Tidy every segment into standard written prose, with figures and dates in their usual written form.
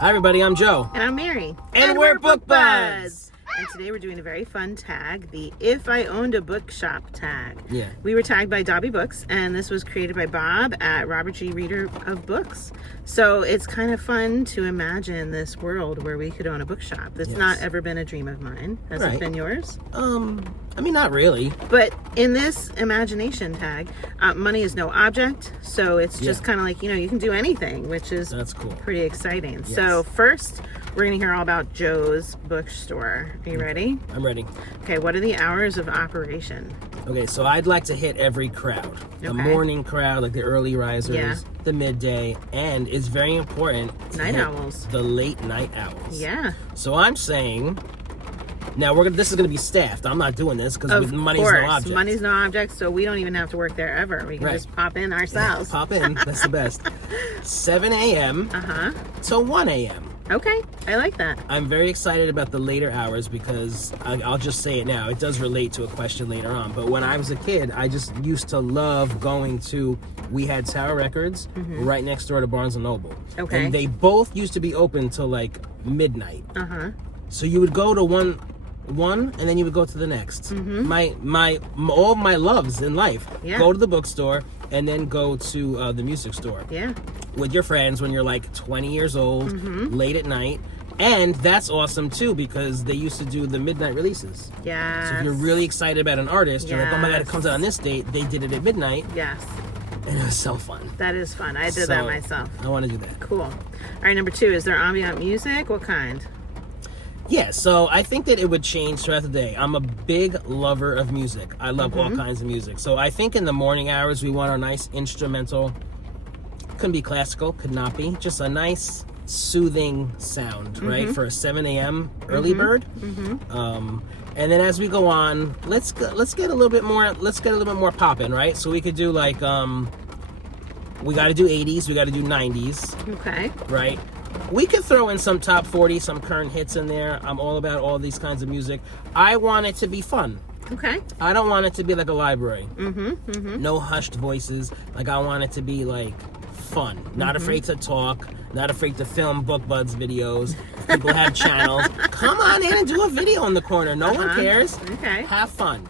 Hi everybody, I'm Joe. And I'm Mary. And we're Book Buzz. And today we're doing a very fun tag, the If I Owned a Bookshop tag. Yeah. We were tagged by Dobby Books, and this was created by Bob at Robert G. Reader of Books. So it's kind of fun to imagine this world where we could own a bookshop. That's not ever been a dream of mine. Has it been yours? I mean, not really. But in this imagination tag, money is no object. So it's just kind of like, you can do anything, which is That's cool. Pretty exciting. Yes. So first, we're going to hear all about Joe's Bookstore. Are you ready? I'm ready. Okay, what are the hours of operation? Okay, so I'd like to hit every crowd. The morning crowd, like the early risers, the midday, and it's very important to Night hit owls. the late night owls. Yeah. So I'm saying, now this is going to be staffed. I'm not doing this because money's no object. Money's no object, so we don't even have to work there ever. We can just pop in ourselves. Pop in. That's the best. 7 a.m. to 1 a.m. Okay, I like that. I'm very excited about the later hours because I'll just say it now. It does relate to a question later on. But when I was a kid, I just used to love going to, we had Tower Records right next door to Barnes & Noble. Okay. And they both used to be open till like midnight. So you would go to one and then you would go to the next. All my loves in life. Go to the bookstore and then go to the music store. Yeah. With your friends when you're like 20 years old, late at night. And that's awesome too because they used to do the midnight releases. Yeah. So if you're really excited about an artist, you're like, oh my God, it comes out on this date. They did it at midnight. Yes. And it was so fun. That is fun. I did that myself. I want to do that. Cool. All right, number 2, is there ambient music? What kind? Yeah, so I think that it would change throughout the day. I'm a big lover of music. I love all kinds of music. So I think in the morning hours, we want a nice instrumental. Couldn't be classical, could not be. Just a nice, soothing sound, right? For a 7 a.m. early bird. And then as we go on, let's get a little bit more popping, right? So we could do like, we got to do 80s, we got to do 90s. Okay. Right? We could throw in some top 40, some current hits in there. I'm all about all these kinds of music. I want it to be fun. Okay. I don't want it to be like a library. No hushed voices. Like, I want it to be like fun. Not afraid to talk. Not afraid to film Book Buds videos. If people have channels, come on in and do a video in the corner. No one cares. Okay. Have fun.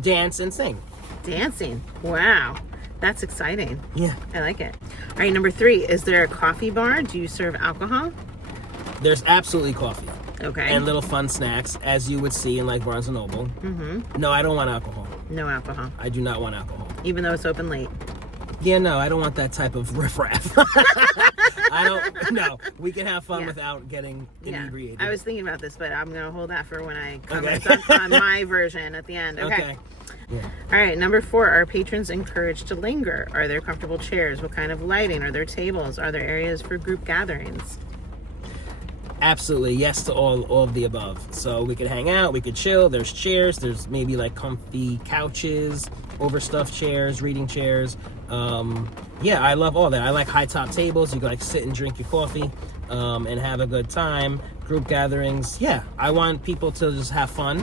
Dance and sing. Dancing. Wow. That's exciting. Yeah. I like it. All right, number 3, is there a coffee bar? Do you serve alcohol? There's absolutely coffee. Okay. And little fun snacks, as you would see in like Barnes & Noble. No, I don't want alcohol. No alcohol. I do not want alcohol. Even though it's open late? Yeah, no, I don't want that type of riffraff. No, we can have fun without getting inebriated. I was thinking about this, but I'm going to hold that for when I comment on my version at the end. Okay. Yeah. All right, number 4, are patrons encouraged to linger? Are there comfortable chairs? What kind of lighting? Are there tables? Are there areas for group gatherings? Absolutely, yes to all of the above. So we could hang out, we could chill, there's chairs, there's maybe like comfy couches, overstuffed chairs, reading chairs. Yeah, I love all that. I like high top tables. You can like sit and drink your coffee and have a good time. Group gatherings. Yeah, I want people to just have fun,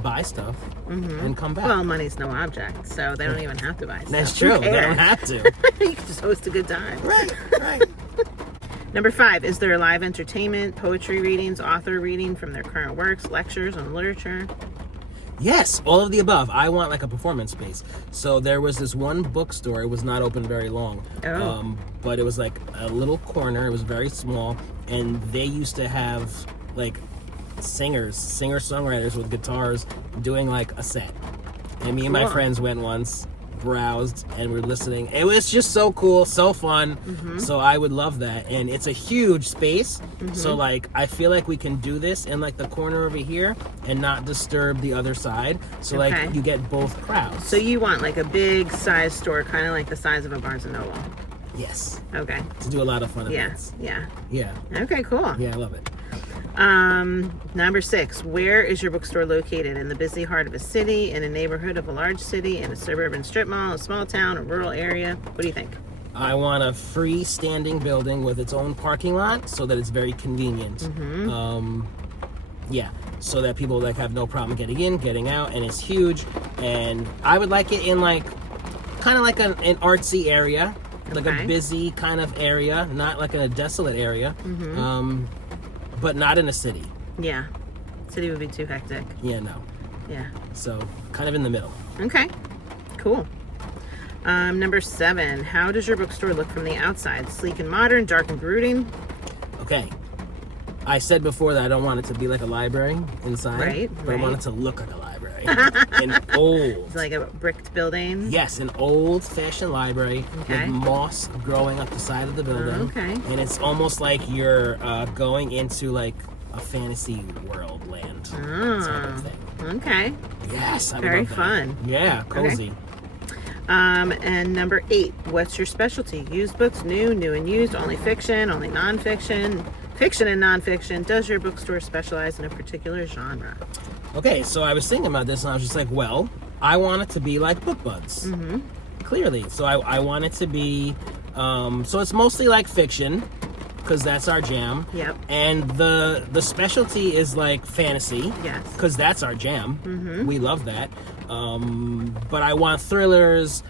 buy stuff, and come back. Well, money's no object, so they don't even have to buy stuff. That's true. They don't have to. You can just host a good time. Right. Number 5, is there live entertainment, poetry readings, author reading from their current works, lectures on literature? Yes, all of the above. I want like a performance space. So there was this one bookstore. It was not open very long. But it was like a little corner. It was very small. And they used to have like singer-songwriters with guitars doing like a set. And me and my friends went once, browsed, and we're listening. It was just so cool, so fun. So I would love that. And it's a huge space. So like I feel like we can do this in like the corner over here and not disturb the other side. So like you get both crowds. So you want like a big size store, kind of like the size of a Barnes & Noble? Yes. Okay. To do a lot of fun events. Yeah. Okay, cool. Yeah, I love it. Number 6, where is your bookstore located? In the busy heart of a city, in a neighborhood of a large city, in a suburban strip mall, a small town, a rural area? What do you think? I want a freestanding building with its own parking lot so that it's very convenient. So that people like have no problem getting in, getting out, and it's huge. And I would like it in like kind of like an artsy area. like a busy kind of area, not like in a desolate area, but not in a city. Yeah. City would be too hectic. Yeah, no. Yeah. So kind of in the middle. Okay. Cool. Number 7. How does your bookstore look from the outside? Sleek and modern, dark and brooding? Okay. I said before that I don't want it to be like a library inside. Right. But I want it to look like a library. An old. It's like a bricked building? Yes, an old-fashioned library with moss growing up the side of the building. Okay. And it's almost like you're going into like a fantasy world land type of thing. Okay. Yes, I Very love that. fun. Yeah, cozy. Okay. And number 8, what's your specialty? Used books, new and used, only fiction, only nonfiction, fiction and nonfiction. Does your bookstore specialize in a particular genre? Okay, so I was thinking about this and I was just like, well, I want it to be like Book Buds. Clearly. So I want it to be, so it's mostly like fiction, because that's our jam. Yep. And the specialty is like fantasy. Yes. Because that's our jam. We love that. But I want thrillers.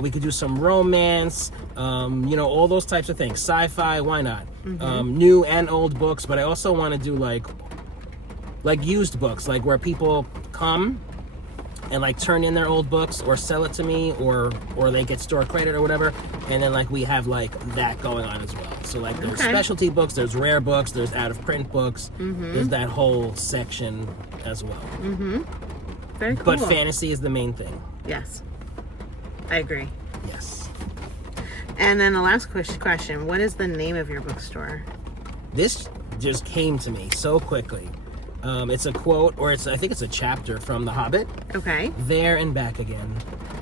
We could do some romance. All those types of things. Sci-fi, why not? New and old books, but I also want to do like used books, like where people come and like turn in their old books or sell it to me or they get store credit or whatever, and then like we have like that going on as well. So like there's specialty books, there's rare books, there's out of print books, there's that whole section as well. Very cool. But fantasy is the main thing. Yes, I agree. Yes. And then the last question, what is the name of your bookstore? This just came to me so quickly. It's a quote, or I think it's a chapter from The Hobbit. Okay. There and back again.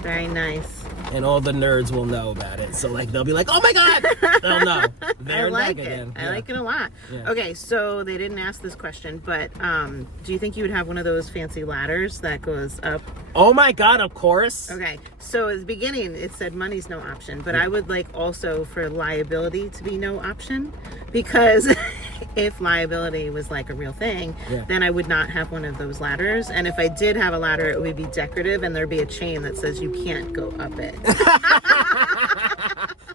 Very nice. And all the nerds will know about it. So like they'll be like, oh my god! They'll know. There and back again. I like it a lot. Yeah. Okay, so they didn't ask this question, but do you think you would have one of those fancy ladders that goes up? Oh my god, of course. Okay, so at the beginning it said money's no option, but I would like also for liability to be no option, because if liability was like a real thing, then I would not have one of those ladders. And if I did have a ladder, it would be decorative and there'd be a chain that says you can't go up it.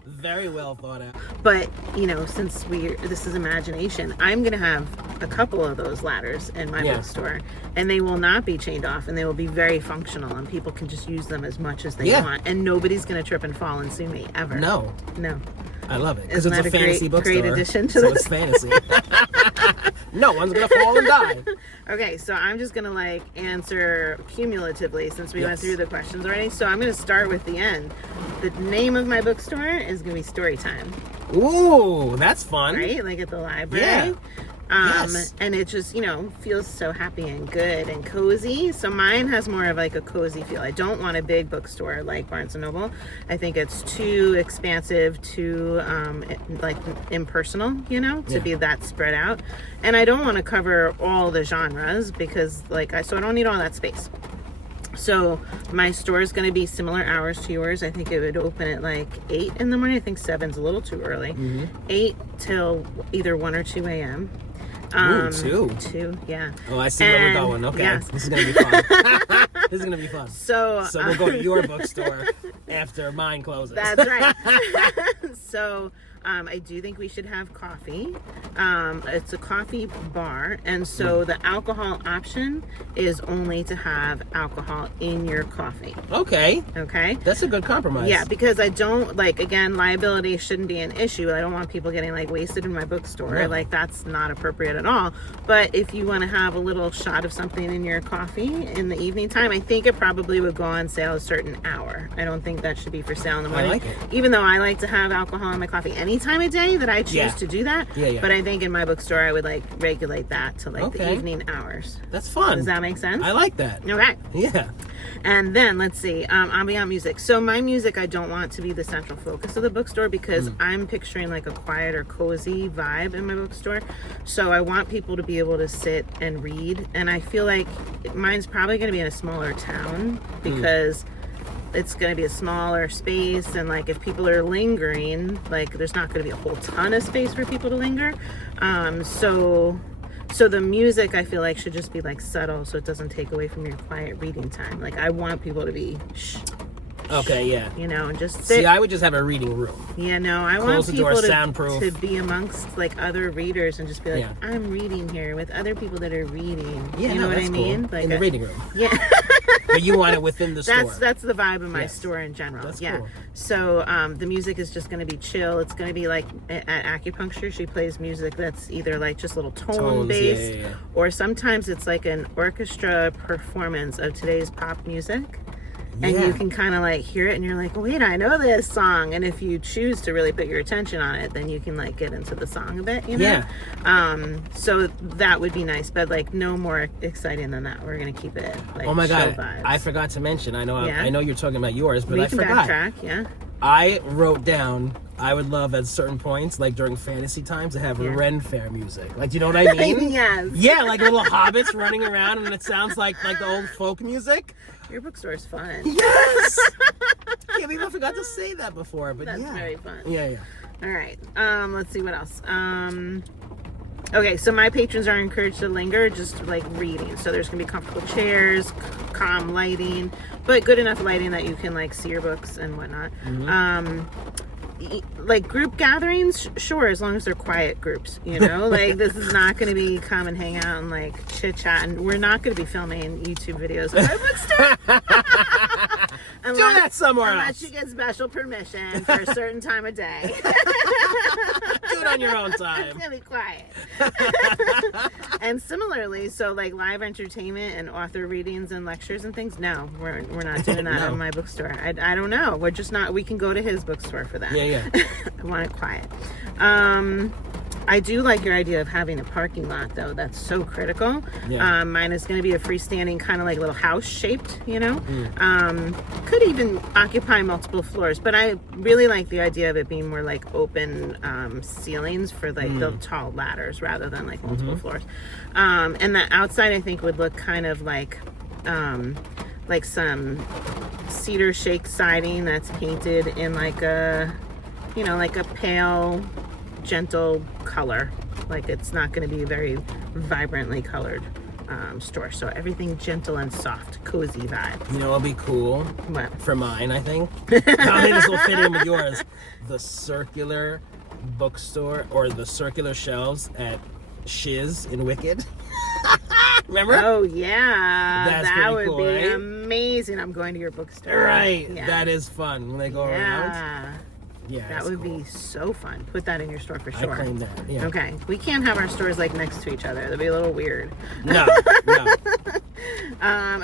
Very well thought out. But, since this is imagination, I'm going to have a couple of those ladders in my bookstore, and they will not be chained off, and they will be very functional, and people can just use them as much as they want, and nobody's going to trip and fall and sue me, ever. No. I love it, because it's a fantasy bookstore. Great addition to so this. It's fantasy. No one's going to fall and die. Okay, so I'm just going to answer cumulatively since we went through the questions already. So I'm going to start with the end. The name of my bookstore is going to be Storytime. Ooh, that's fun. Right? Like at the library. Yeah. And it just, feels so happy and good and cozy. So mine has more of like a cozy feel. I don't want a big bookstore like Barnes & Noble. I think it's too expansive, too impersonal, to be that spread out. And I don't want to cover all the genres because so I don't need all that space. So my store is going to be similar hours to yours. I think it would open at 8 in the morning. I think 7's a little too early. 8 till either 1 or 2 a.m. 2, yeah. Oh, I see where we're going. Okay. Yes. This is going to be fun. This is going to be fun. So we'll go to your bookstore after mine closes. That's right. So I do think we should have coffee. It's a coffee bar, and so the alcohol option is only to have alcohol in your coffee. Okay. That's a good compromise. Yeah, because I don't again, liability shouldn't be an issue. I don't want people getting wasted in my bookstore. No. That's not appropriate at all. But if you want to have a little shot of something in your coffee in the evening time, I think it probably would go on sale a certain hour. I don't think that should be for sale in the morning. I like it. Even though I like to have alcohol in my coffee any time of day that I choose to do that. Yeah. But I think in my bookstore I would regulate that to the evening hours. That's fun. Does that make sense? I like that. Okay. Yeah. And then let's see, ambient music. So my music I don't want to be the central focus of the bookstore because I'm picturing a quiet or cozy vibe in my bookstore. So I want people to be able to sit and read. And I feel like mine's probably going to be in a smaller town because it's going to be a smaller space, and if people are lingering, there's not going to be a whole ton of space for people to linger. So the music I feel should just be subtle, so it doesn't take away from your quiet reading time. I want people to be shh. Okay, yeah. You know, and just sit. See, I would just have a reading room. Yeah, no, I Close want the people door, to, soundproof. to be amongst like other readers and just be like, Yeah. I'm reading here with other people that are reading. Yeah, you know what I that's mean? cool. Like in the reading room. Yeah. But you want it within the store. That's the vibe of my Yes. store in general. That's yeah. cool. So the music is just going to be chill. It's going to be like at acupuncture, she plays music that's either like just little tone based, yeah. or sometimes it's like an orchestra performance of today's pop music. And Yeah. you can kind of like hear it and you're like, wait, I know this song. And if you choose to really put your attention on it, then you can like get into the song a bit, you know? Yeah. So that would be nice, but like no more exciting than that. We're going to keep it like Oh my chill God. vibes. I forgot to mention, I know Yeah. I know you're talking about yours, but we I can forgot. backtrack, yeah. I wrote down I would love at certain points, like during fantasy times, to have Yeah. Ren Fair music. Like, do you know what I mean? Yes. Yeah, like little hobbits running around, and it sounds like the old folk music. Your bookstore's fun. Yes. Can't believe I forgot to say that before, but That's yeah. very fun. Yeah. All right. Let's see what else. Okay, so my patrons are encouraged to linger, just like reading. So there's gonna be comfortable chairs, calm lighting, but good enough lighting that you can like see your books and whatnot. Like group gatherings, sure, as long as they're quiet groups, you know. Like this is not going to be come and hang out and like chit chat, and we're not going to be filming YouTube videos at my bookstore. Do that somewhere unless else. you get special permission for a certain time of day. Do it on your own time. It's gonna be quiet. And similarly, so like live entertainment and author readings and lectures and things, no, we're not doing that No. in my bookstore. I don't know. We're just not. We can go to his bookstore for that. Yeah. I want it quiet. I do like your idea of having a parking lot, though. That's so critical. Yeah. Mine is going to be a freestanding kind of like little house shaped, you know. Could even occupy multiple floors, but I really like the idea of it being more like open ceilings for like the tall ladders rather than like multiple floors. And the outside, I think, would look kind of like some cedar shake siding that's painted in like a, you know, like a pale, gentle color. Like it's not going to be a very vibrantly colored store. So everything gentle and soft, cozy vibe. You know what'll be cool What? for mine, I think? I think this will fit in with yours. The circular bookstore, or the circular shelves at Shiz in Wicked. Remember? Oh yeah, That's that pretty would cool, be right? amazing. I'm going to your bookstore. Right. Yeah. That is fun when they go around. Yeah. Yeah. That it's would cool. be so fun. Put that in your store for I sure. claim that. Yeah. Okay, we can't have our stores like next to each other. That'd be a little weird. No.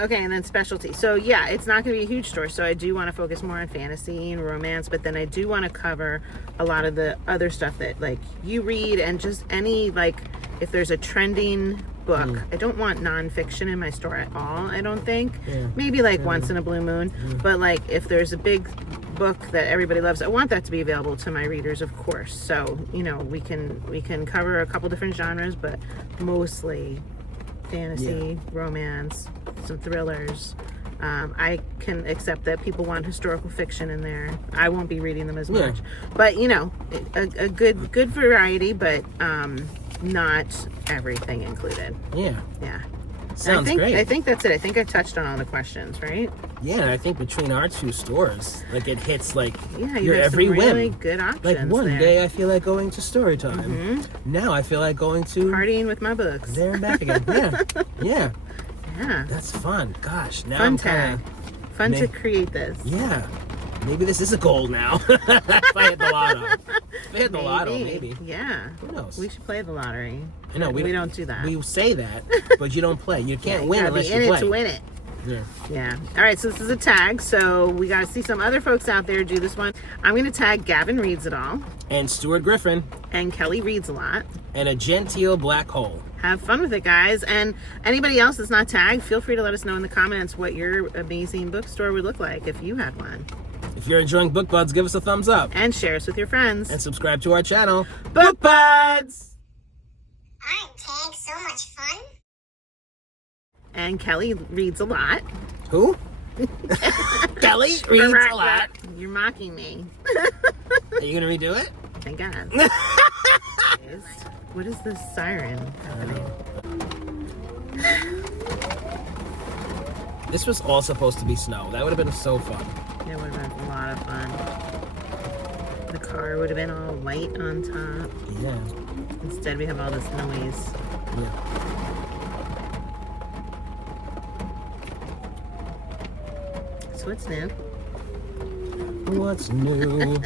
Okay, and then specialty. So yeah, it's not going to be a huge store. So I do want to focus more on fantasy and romance, but then I do want to cover a lot of the other stuff that like you read, and just any like if there's a trending book. I don't want nonfiction in my store at all. I don't think. Yeah. Maybe like once in a blue moon, but like if there's a big book that everybody loves, I want that to be available to my readers, of course. So you know we can cover a couple different genres, but mostly fantasy, romance, some thrillers. I can accept that people want historical fiction in there. I won't be reading them as much, but you know, a good variety, but not everything included. Yeah. Yeah. Sounds I great. think that's it. I think I touched on all the questions, right? Yeah, and I think between our two stores, like it hits like Yeah, you your have every some really whim. good options. Like one there. day I feel like going to story time. Now I feel like going to Partying with my books. there and back again. Yeah. Yeah. That's fun. Gosh, now Fun I'm tag. kinda, Fun to May- create this. yeah. Maybe this is a goal now. If I hit the lotto. If I hit the lotto, maybe. Yeah. Who knows? We should play the lottery. I know we don't do that. We say that, but you don't play. You can't You win gotta unless be you in play. it to win it. Yeah. Yeah. All right. So this is a tag. So we got to see some other folks out there do this one. I'm going to tag Gavin Reads It All And Stuart Griffin and Kelly Reads a Lot. and a genteel black hole. Have fun with it, guys. And anybody else that's not tagged, feel free to let us know in the comments what your amazing bookstore would look like if you had one. If you're enjoying Book Buds, give us a thumbs up And share us with your friends. and subscribe to our channel. Book Buds! Aren't tags so much fun? And Kelly Reads a Lot. Who? Kelly reads a lot. You're mocking me. Are you gonna redo it? Thank God. What is this siren happening? This was all supposed to be snow. That would have been so fun. It would have been a lot of fun. The car would have been all white on top. Yeah. Instead, we have all this noise. Yeah. So what's new? What's new?